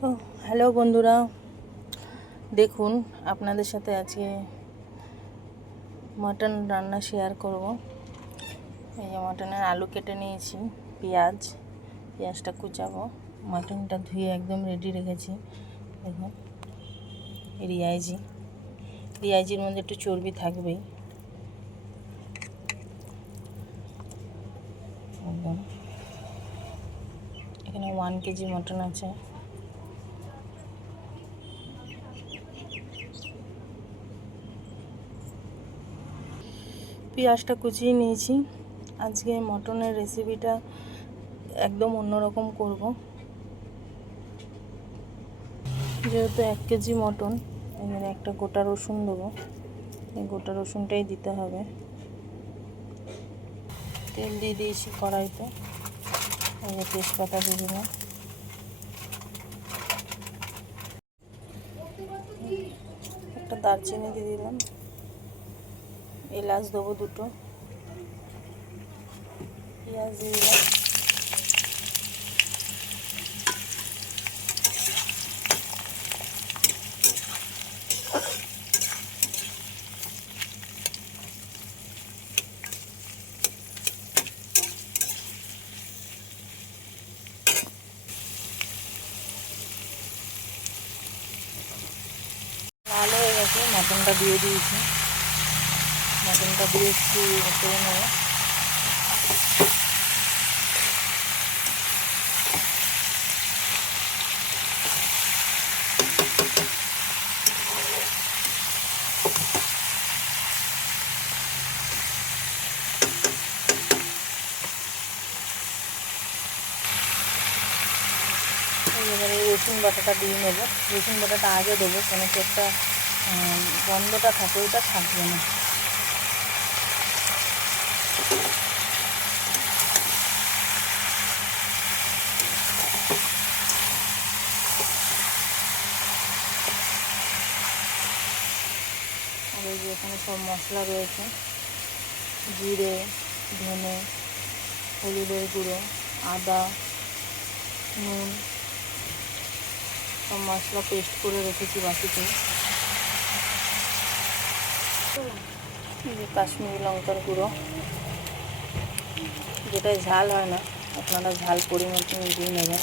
তো হ্যালো বন্ধুরা, দেখুন আপনাদের সাথে আজকে মাটন রান্না শেয়ার করব। এই যে মাটনের আলু কেটে নিয়েছি, পেঁয়াজটা কুচাবো, মাটনটা ধুয়ে একদম রেডি রেখেছি। দেখুন রিয়াইজির মধ্যে একটু চর্বি থাকবেই। একদম এখানে 1 কেজি মাটন আছে। পেঁয়াজটা কুচিয়ে নিয়েছি। আজকে মটনের রেসিপিটা একদম অন্যরকম করব, যেহেতু 1 কেজি মটন। এখানে একটা গোটা রসুন দেবো, এই গোটা রসুনটাই দিতে হবে। তেল দিয়ে দিয়েছি কড়াইতে, এই যে তেজপাতা দিয়ে দিলাম, একটা দারচিনি দিয়ে দিলাম, এলাচ দেবো 2টো, পেঁয়াজ দিয়ে দিলাম, লাল হয়ে গেছে। মটনটা দিয়ে দিয়েছি, মটনটা দিয়ে একটু করে নেব। এবারে রসুন বাটাটা দিয়ে নেব। রসুন বাটাটা আগে দেবো, কেন কি একটা গন্ধটা থাকে, ওটা থাকবে না। আর এই যে এখানে সব মশলা রয়েছে, জিরে, ধনে, হলুদের গুঁড়ো, আদা, নুন, সব মশলা পেস্ট করে রেখেছি বাকিতে। এই যে কাশ্মীরি লঙ্কার গুঁড়ো, যেটায় ঝাল হয় না, আপনারা ঝাল পরিমাণ দিয়ে নেবেন।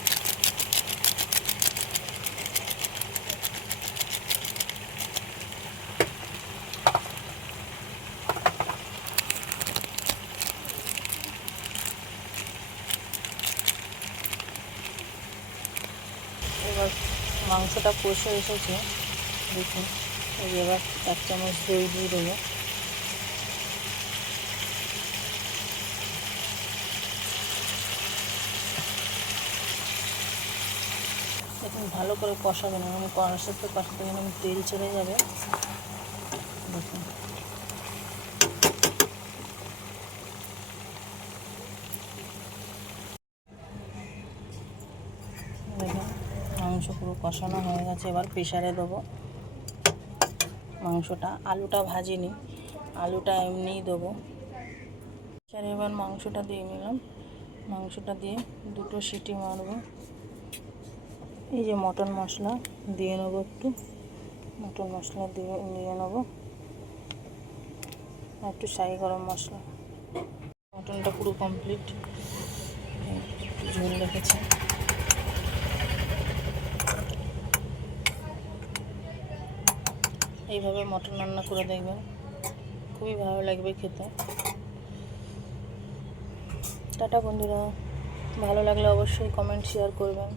এবার মাংসটা কষে এসেছে, দেখুন। এই এবার 1 চামচ দই দিয়ে দেবো। দেখুন ভালো করে কষাবেন, আমি কষাতে যেন তেল ছেড়ে যাবে। দেখুন মাংস পুরো কষানো হয়ে গেছে। এবার প্রেসারে দেবো মাংসটা। আলুটা ভাজিনি, আলুটা এমনিই দেবো। প্রেসারে এবার মাংসটা দিয়ে নিলাম, মাংসটা দিয়ে 2টো সিটি মারব। এই যে মটন মশলা দিয়ে নেবো, একটু মটন মশলা দিয়ে নিয়ে নেবো, আর একটু শাহি গরম মশলা। মটনটা পুরো কমপ্লিট, একটু ঝোল রেখেছি। এইভাবে মটন রান্না করে দেখবেন, খুবই ভালো লাগবে খেতে। টাটা বন্ধুরা, ভালো লাগলে অবশ্যই কমেন্ট শেয়ার করবেন।